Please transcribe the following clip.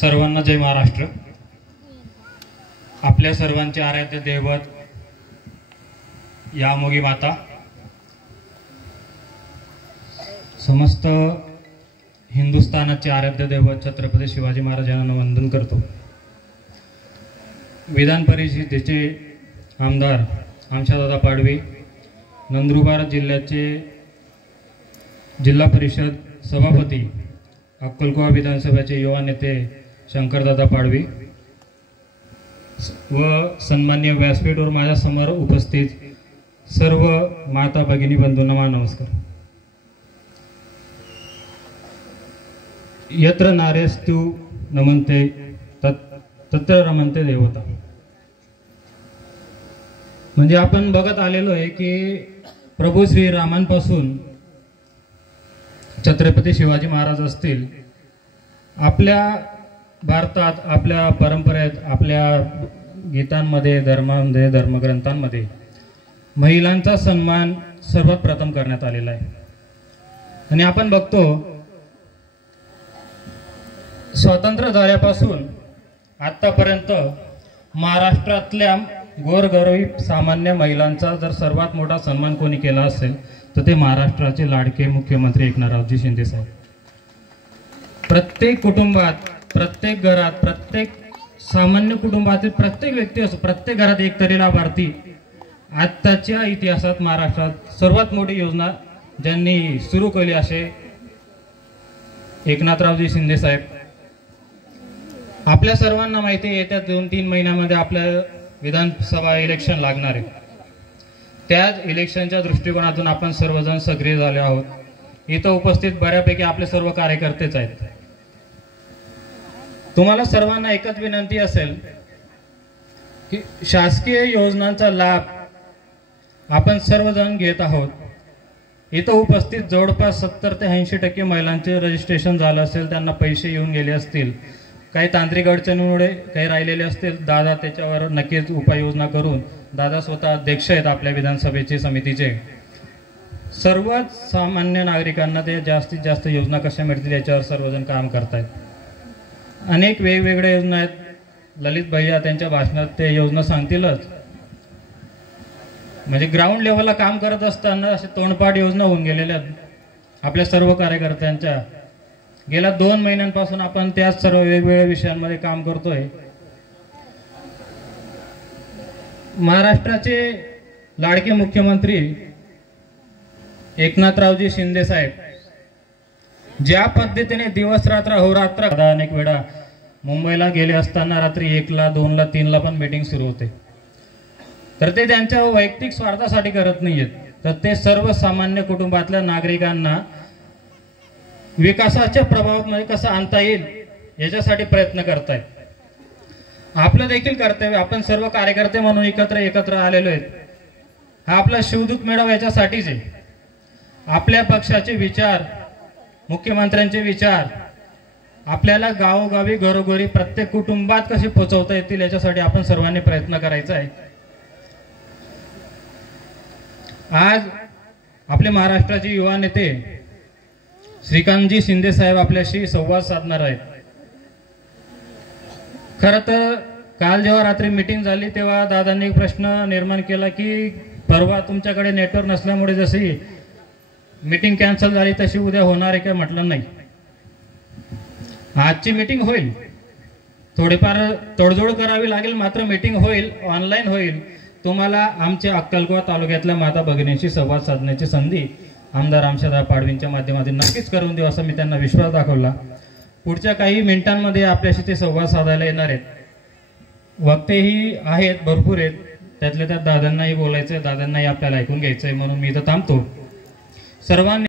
सर्वांना जय महाराष्ट्र। आपल्या सर्वांचे आराध्य दैवत यामोगी माता, समस्त हिंदुस्थानाचे आराध्य दैवत छत्रपती शिवाजी महाराजांना वंदन करतो। विधान परिषदेचे आमदार आमशादादा पाडवी, नंदुरबार जिल्ह्याचे जिल्हा परिषद सभापती, अक्कलकोवा विधानसभेचे युवा नेते शंकरदादा पाडवी व सन्माननीय व्यासपीठावर माझ्या समोर उपस्थित सर्व माता भगिनी बंधूंना नमस्कार। यत्र नारेस्तु नमन्ते तत्र रमन्ते देवता। म्हणजे आपण बघत आलेलो आहे की प्रभू श्रीरामांपासून छत्रपती शिवाजी महाराज असतील, आपल्या भारतात, आपल्या परंपरेत, आपल्या गीतांमध्ये, धर्मांमध्ये, धर्मग्रंथांमध्ये महिलांचा सन्मान सर्वात प्रथम करण्यात आलेला आहे। आणि आपण बघतो स्वातंत्र्य झाल्यापासून आतापर्यंत महाराष्ट्रातल्या गोरगरीब सामान्य महिलांचा जर सर्वात मोठा सन्मान कोणी केला असेल तर ते महाराष्ट्राचे लाडके मुख्यमंत्री एकनाथरावजी शिंदे साहेब। प्रत्येक कुटुंबात, प्रत्येक घरात, प्रत्येक सामान्य कुटुंबातील प्रत्येक व्यक्ती असो, प्रत्येक घरात एक तरी लाभार्थी। आताच्या इतिहासात महाराष्ट्रात सर्वात मोठी योजना ज्यांनी सुरू केली असे एकनाथरावजी शिंदे साहेब। आपल्या सर्वांना माहिती आहे येत्या 2-3 महिन्यामध्ये आपल्या विधानसभा इलेक्शन लागणार आहे। त्याच इलेक्शनच्या दृष्टिकोनातून आपण सर्वजण सक्रिय झाले आहोत। इथं उपस्थित बऱ्यापैकी आपले सर्व कार्यकर्तेच आहेत। तुम्हाला सर्वांना एकच विनंती असेल की शासकीय योजनांचा लाभ आपण सर्वजण घेत आहोत। इथं उपस्थित जवळपास 70 ते 80% महिलांचे रजिस्ट्रेशन झालं असेल, त्यांना पैसे येऊन गेले असतील। काही तांत्रिक अडचणीमुळे काही राहिलेले असतील, दादा त्याच्यावर नक्कीच उपाययोजना करून, दादा स्वतः अध्यक्ष आहेत आपल्या विधानसभेचे समितीचे, सर्वच सामान्य नागरिकांना ते जास्तीत जास्त योजना कशा मिळतील याच्यावर सर्वजण काम करतायत। अनेक वेगवेगळ्या योजना आहेत। ललित भैया त्यांच्या भाषणात ते योजना सांगतीलच। म्हणजे ग्राउंड लेवलला काम करत असताना असे तोंडपाठ योजना होऊन गेलेल्या आपल्या सर्व कार्यकर्त्यांच्या। गेल्या 2 महिन्यांपासून आपण त्याच सर्व वेगवेगळ्या विषयांमध्ये काम करतोय। महाराष्ट्राचे लाडके मुख्यमंत्री एकनाथरावजी शिंदे साहेब ज्या पद्धतीने दिवस रात्र अहोरात्र, अनेक वेळा मुंबईला गेले असताना रात्री 1ला, 2ला, 3ला पण मीटिंग सुरू होते, तर ते त्यांच्या वैयक्तिक स्वार्थासाठी करत नाहीयेत, तर ते सर्वसामान्य कुटुंबातल्या नागरिकांना विकासाच्या प्रभावामध्ये कसं आणता येईल याच्यासाठी प्रयत्न करतायत। आपलं देखील कर्तव्य, आपण सर्व कार्यकर्ते म्हणून एकत्र आलेलो आहेत। हा आपला शिवदूत मेळावा याच्यासाठीच आहे। आपल्या पक्षाचे विचार, मुख्यमंत्र्यांचे विचार आपल्याला गावोगावी, घरोघरी, प्रत्येक कुटुंबात कसे पोहोचवता येतील याच्यासाठी आपण सर्वांनी प्रयत्न करायचा आहे। आज आपले महाराष्ट्राचे युवा नेते श्रीकांतजी शिंदे साहेब आपल्याशी संवाद साधणार आहेत। खरं तर काल जेव्हा रात्री मीटिंग झाली तेव्हा दादांनी एक प्रश्न निर्माण केला की परवा तुमच्याकडे नेटवर्क नसल्यामुळे जशी मीटिंग कॅन्सल झाली तशी उद्या होणार आहे का? म्हटलं नाही, आजची मीटिंग होईल, थोडीफार तडजोड करावी लागेल, मात्र मीटिंग होईल, ऑनलाईन होईल। तुम्हाला आमच्या अक्कलकोवा तालुक्यातल्या माता भगिनींशी संवाद साधण्याची संधी आमदार आमशादादा पाडवींच्या माध्यमातून नक्कीच करून देऊ असं मी त्यांना विश्वास दाखवला। पुढच्या काही मिनिटांमध्ये आपल्याशी ते संवाद साधायला येणार आहेत। वक्तेही आहेत, भरपूर आहेत, त्यातल्या त्यात दादांनाही बोलायचंय, दादांनाही आपल्याला ऐकून घ्यायचंय, म्हणून मी इथं थांबतो। सर्वांनी